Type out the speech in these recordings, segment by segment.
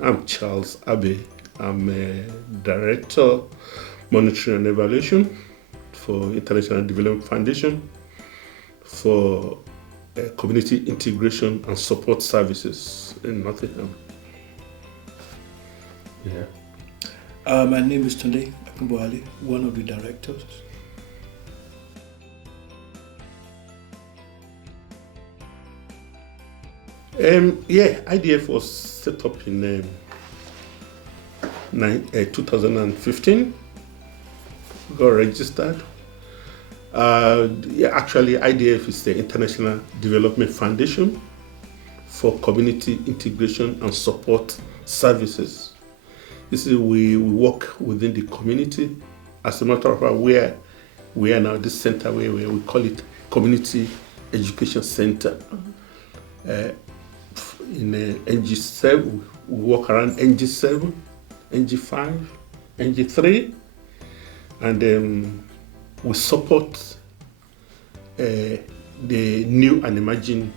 I'm Charles Abe. I'm a Director, Monitoring and Evaluation for International Development Foundation for Community Integration and Support Services in Nottingham. Yeah. My name is Tunde Akinboali, one of the directors. IDF was set up in 2015. Got registered. Actually, IDF is the International Development Foundation for Community Integration and Support Services. This is we work within the community. As a matter of fact, where we are now, this center where we call it Community Education Center. In NG7, we walk around NG7, NG5, NG3, and we support the new and emerging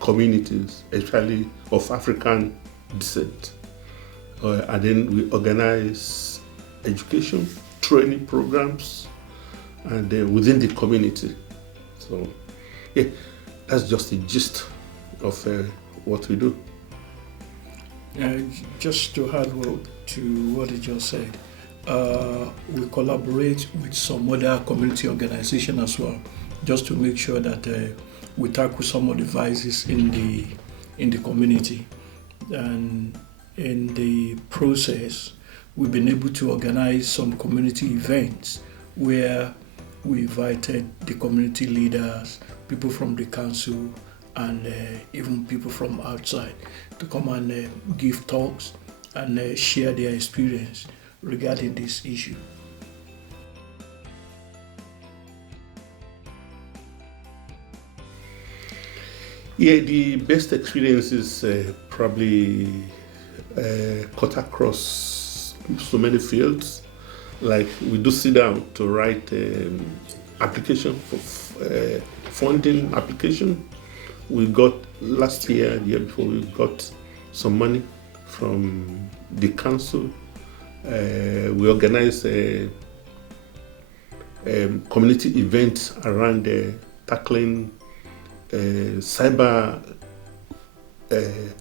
communities, especially of African descent. And then we organize education, training programs, and within the community. So, that's just the gist of what we do. Just to add to what you just said, we collaborate with some other community organizations as well, just to make sure that we tackle some of the vices in the community. And in the process, we've been able to organize some community events where we invited the community leaders, people from the council, and even people from outside to come and give talks and share their experience regarding this issue. The best experience is probably cut across so many fields. Like we do sit down to write application for funding application. We got last year, the year before, we got some money from the council. We organized a community event around tackling cyber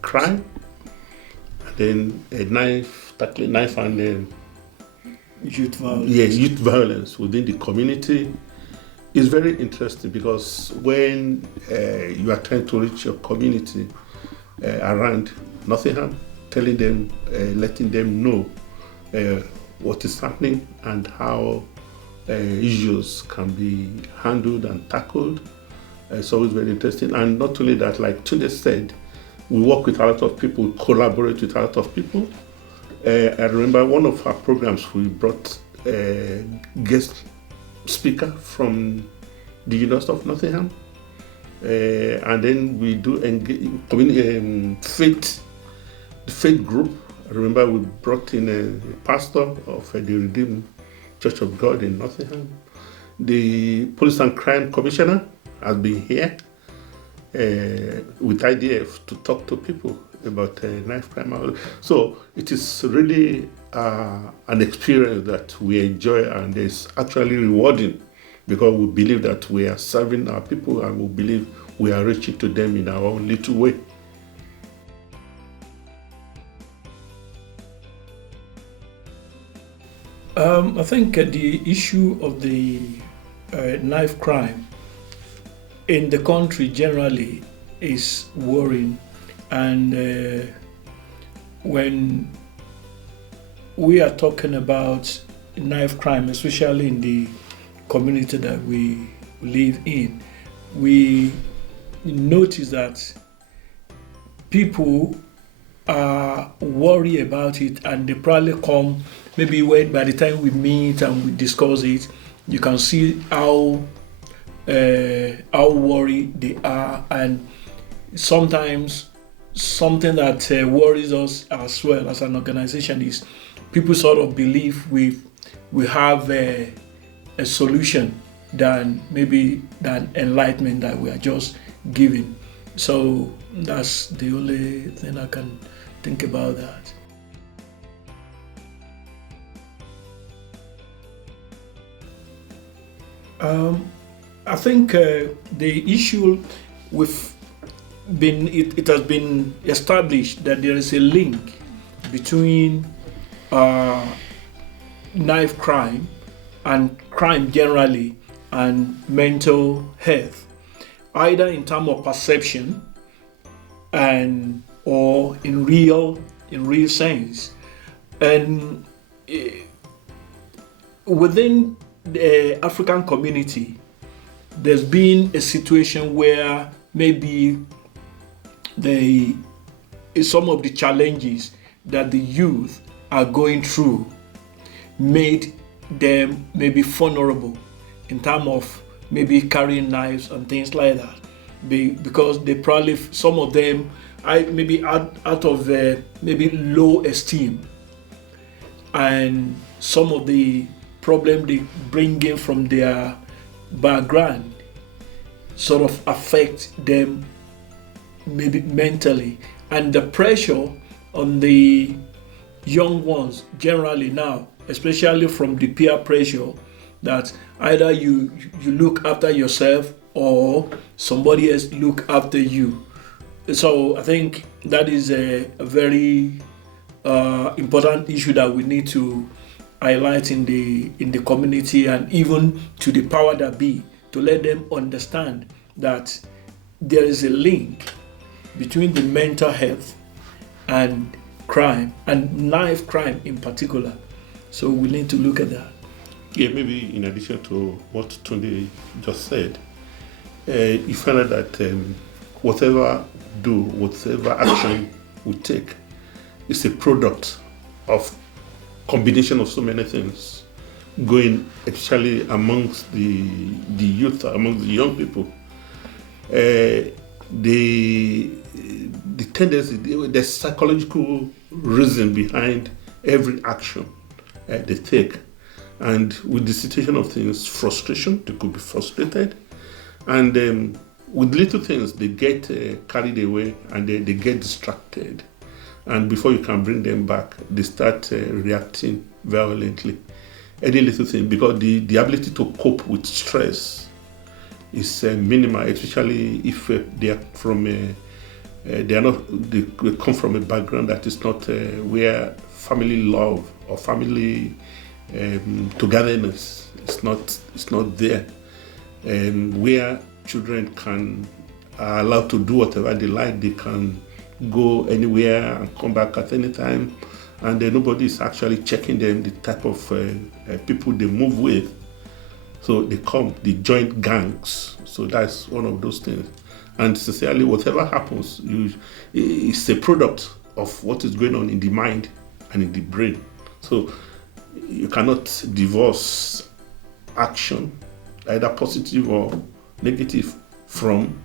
crime, and then tackling knife and youth violence. Youth violence within the community. It's very interesting because when you are trying to reach your community around Nottingham, telling them, letting them know what is happening and how issues can be handled and tackled, it's always very interesting. And not only that, like Tunde said, we work with a lot of people, collaborate with a lot of people. I remember one of our programs, we brought a guest speaker from the University of Nottingham, and then we do faith group. I remember we brought in a pastor of the Redeemed Church of God in Nottingham. The Police and Crime Commissioner has been here with IDF to talk to people about knife crime. So it is really an experience that we enjoy, and it's actually rewarding because we believe that we are serving our people and we believe we are reaching to them in our own little way. I think the issue of the knife crime in the country generally is worrying, and when we are talking about knife crime, especially in the community that we live in, we notice that people are worried about it, and they probably come maybe by the time we meet and we discuss it, you can see how worried they are. And sometimes something that worries us as well as an organization is people sort of believe we have a solution than enlightenment that we are just giving. So that's the only thing I can think about that. I think the issue it has been established that there is a link between knife crime and crime generally and mental health, either in terms of perception and or in real sense. And within the African community, there's been a situation where maybe some of the challenges that the youth are going through made them maybe vulnerable in terms of maybe carrying knives and things like that, because they probably, some of them, maybe out of maybe low esteem, and some of the problem they bring in from their background sort of affect them maybe mentally, and the pressure on the young ones generally now, especially from the peer pressure, that either you look after yourself or somebody else look after you. So I think that is a very important issue that we need to highlight in the community, and even to the power that be, to let them understand that there is a link between the mental health and crime, and knife crime in particular. So we need to look at that. Yeah, maybe in addition to what Tunde just said, you find out that whatever action we take is a product of combination of so many things going, especially amongst the youth, amongst the young people. The tendency, the psychological reason behind every action they take, and with the situation of things, frustration, they could be frustrated, and with little things they get carried away, and they get distracted, and before you can bring them back, they start reacting violently. Any little thing, because the ability to cope with stress is minimal, especially if they are from they come from a background that is not where family love or family togetherness is not there, and where children are allowed to do whatever they like. They can go anywhere and come back at any time, and nobody is actually checking them, the type of people they move with. So they join gangs. So that's one of those things. And sincerely, whatever happens, it's a product of what is going on in the mind and in the brain. So you cannot divorce action, either positive or negative, from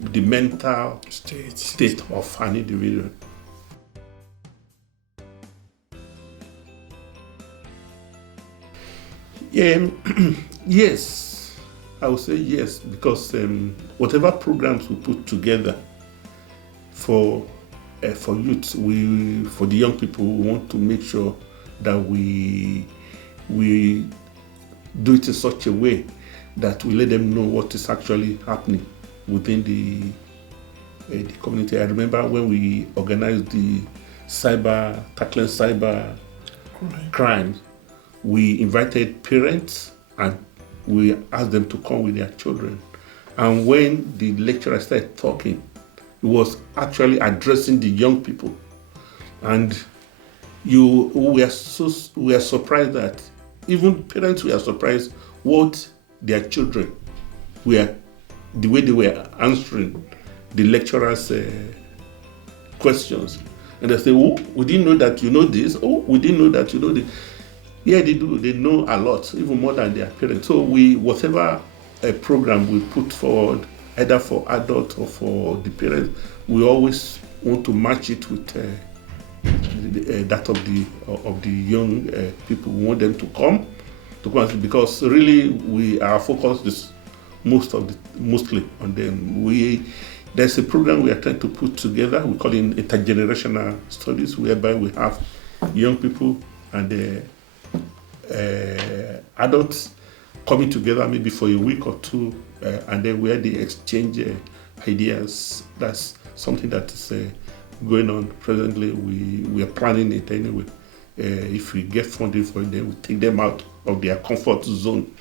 the mental state of an individual. Yes, I would say yes, because whatever programs we put together for youth, for the young people, we want to make sure that we do it in such a way that we let them know what is actually happening within the community. I remember when we organized the tackling cyber crimes, we invited parents and we asked them to come with their children. And when the lecturer started talking, he was actually addressing the young people. And we are surprised that even parents were surprised what their children were, the way they were answering the lecturer's questions. And they say, oh, we didn't know that you know this. Oh, we didn't know that you know this. Yeah, they do. They know a lot, even more than their parents. So whatever program we put forward, either for adults or for the parents, we always want to match it with that of the young people. We want them to come, because really our focus is mostly on them. There's a program we are trying to put together. We call it intergenerational studies, whereby we have young people and adults coming together maybe for a week or two, and then where they exchange ideas. That's something that is going on presently. We are planning it anyway. If we get funding for it, then we take them out of their comfort zone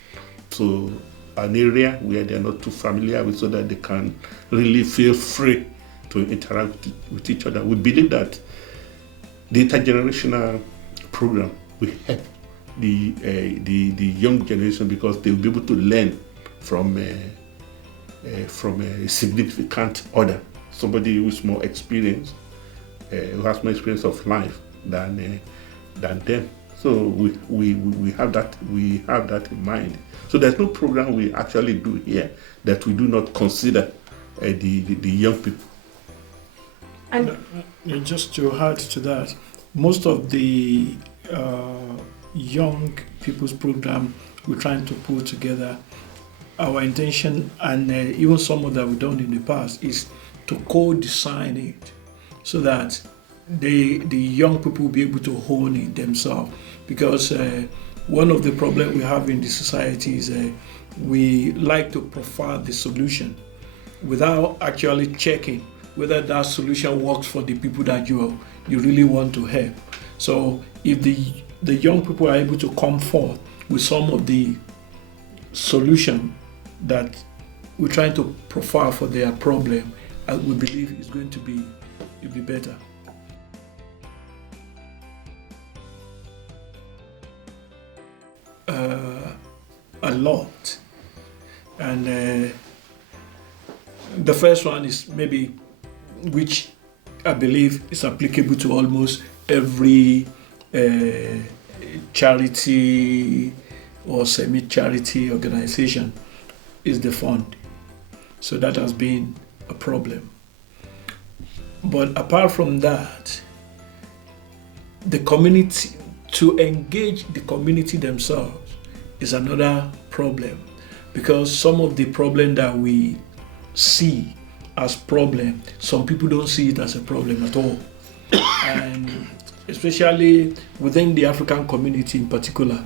to an area where they're not too familiar with, so that they can really feel free to interact with each other. We believe that the intergenerational program will help the young generation, because they will be able to learn from a significant other, somebody who's more experienced, who has more experience of life than them. So we have that in mind. So there's no program we actually do here that we do not consider the young people. And just to add to that, most of the young people's program we're trying to put together, our intention, and even some of that we've done in the past, is to co-design it so that the young people will be able to hone it themselves. Because one of the problems we have in the society is we like to profile the solution without actually checking whether that solution works for the people that you really want to help. So if the young people are able to come forth with some of the solution that we're trying to profile for their problem, we believe it's going to be better. A lot. And the first one is maybe, which I believe is applicable to almost every charity or semi-charity organization, is the fund. So that has been a problem. But apart from that, the community, to engage the community themselves, is another problem, because some of the problem that we see as problem, some people don't see it as a problem at all. And especially within the African community in particular,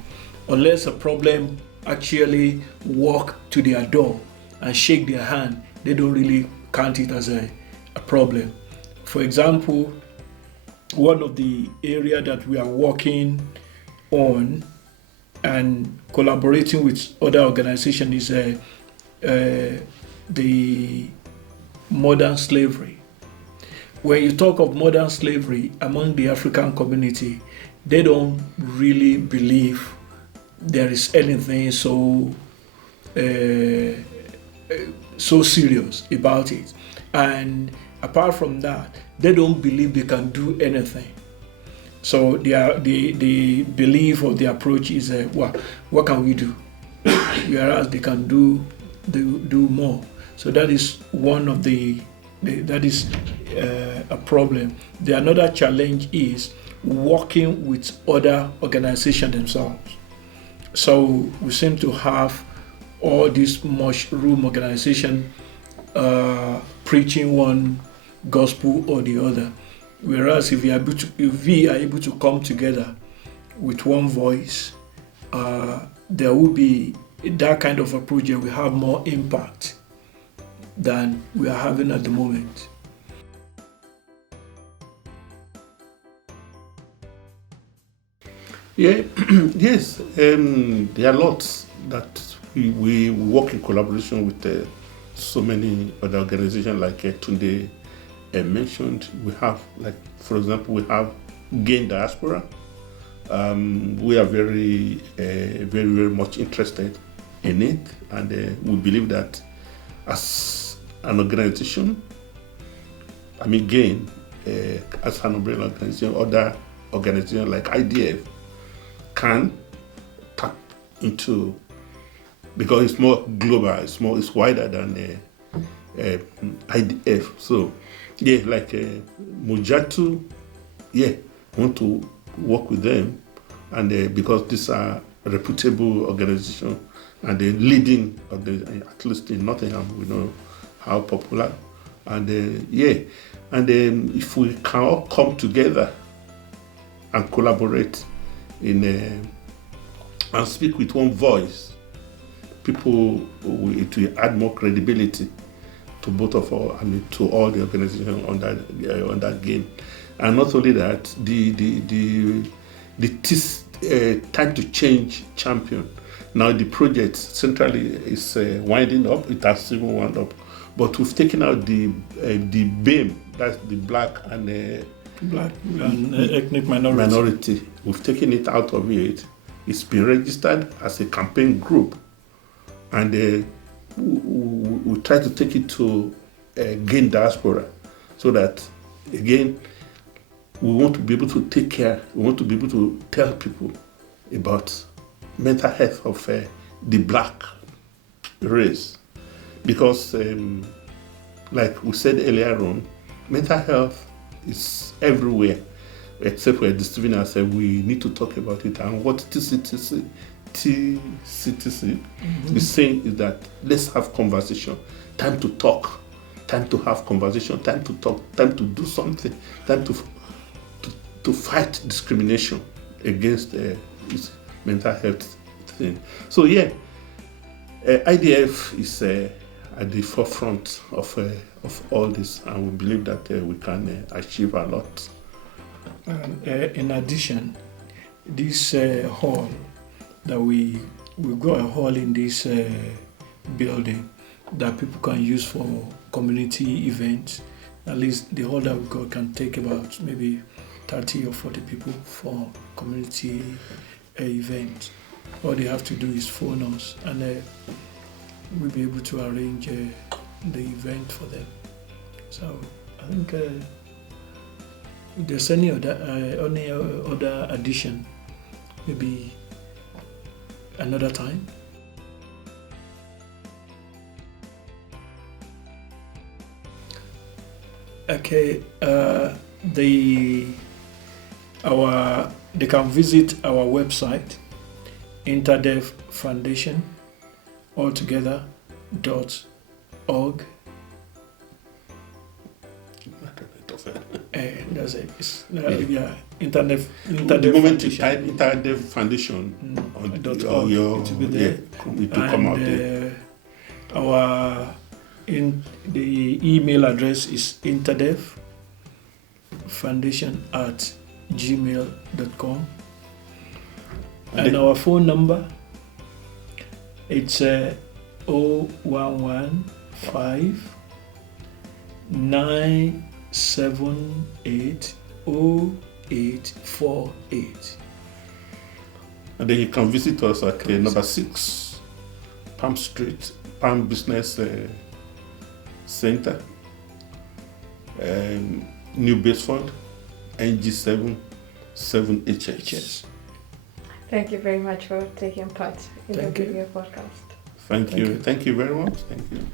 unless a problem actually walk to their door and shake their hand, they don't really count it as a problem. For example, one of the area that we are working on and collaborating with other organizations is the modern slavery. When you talk of modern slavery among the African community, they don't really believe there is anything so serious about it. And apart from that, they don't believe they can do anything. So the belief or the approach is, what can we do? Whereas they can do more. So that is one of that is a problem. The another challenge is working with other organizations themselves. So we seem to have all these mushroom organizations preaching one gospel or the other. Whereas if we are able to come together with one voice, there will be that kind of a project will have more impact than we are having at the moment. Yeah, yes, there are lots that we work in collaboration with so many other organizations, like Tunde mentioned. We have, like, for example, we have Gain Diaspora. We are very, very much interested in it, and we believe that as an organization, Gain, as an umbrella organization, other organizations like IDF can tap into, because it's more global, it's wider than IDF. So, yeah, like Mujatu, want to work with them, and because these are a reputable organization and the leading, at least in Nottingham, we know how popular And if we can all come together and collaborate and speak with one voice, it will add more credibility to both of us, to all the organizations on that game. And not only that, the time to change champion. Now the project centrally is winding up. It has even wound up, but we've taken out the BAME, that's the black and ethnic minority. We've taken it out of it. It's been registered as a campaign group, and we try to take it to gain diaspora, so that again we want to be able to take care. We want to be able to tell people about mental health of the black race, because like we said earlier on, mental health is everywhere, except we're deceiving ourselves. We need to talk about it. And what TCTC is saying is that let's have conversation, time to talk, time to have conversation, time to talk, time to do something, time to fight discrimination against this mental health thing. So IDF is at the forefront of all this, and we believe that we can achieve a lot. In addition, this hall that we got a hall in this building that people can use for community events. At least the hall that we got can take about maybe 30 or 40 people for community event. All they have to do is phone us, and we'll be able to arrange the event for them. So I think if there's any other addition, maybe another time. Okay, they can visit our website, interdevfoundation altogether.org. That's it. Internet. The moment you type Interdev Foundation on .org, it will come out there. The email address is interdevfoundation@gmail.com, and our phone number it's 0115 978 0848. And then you can visit us at number 6 Palm Street, Palm Business Center, New Baseford, NG7 7HS. Thank you very much for taking part in the video podcast. Thank you very much. Thank you.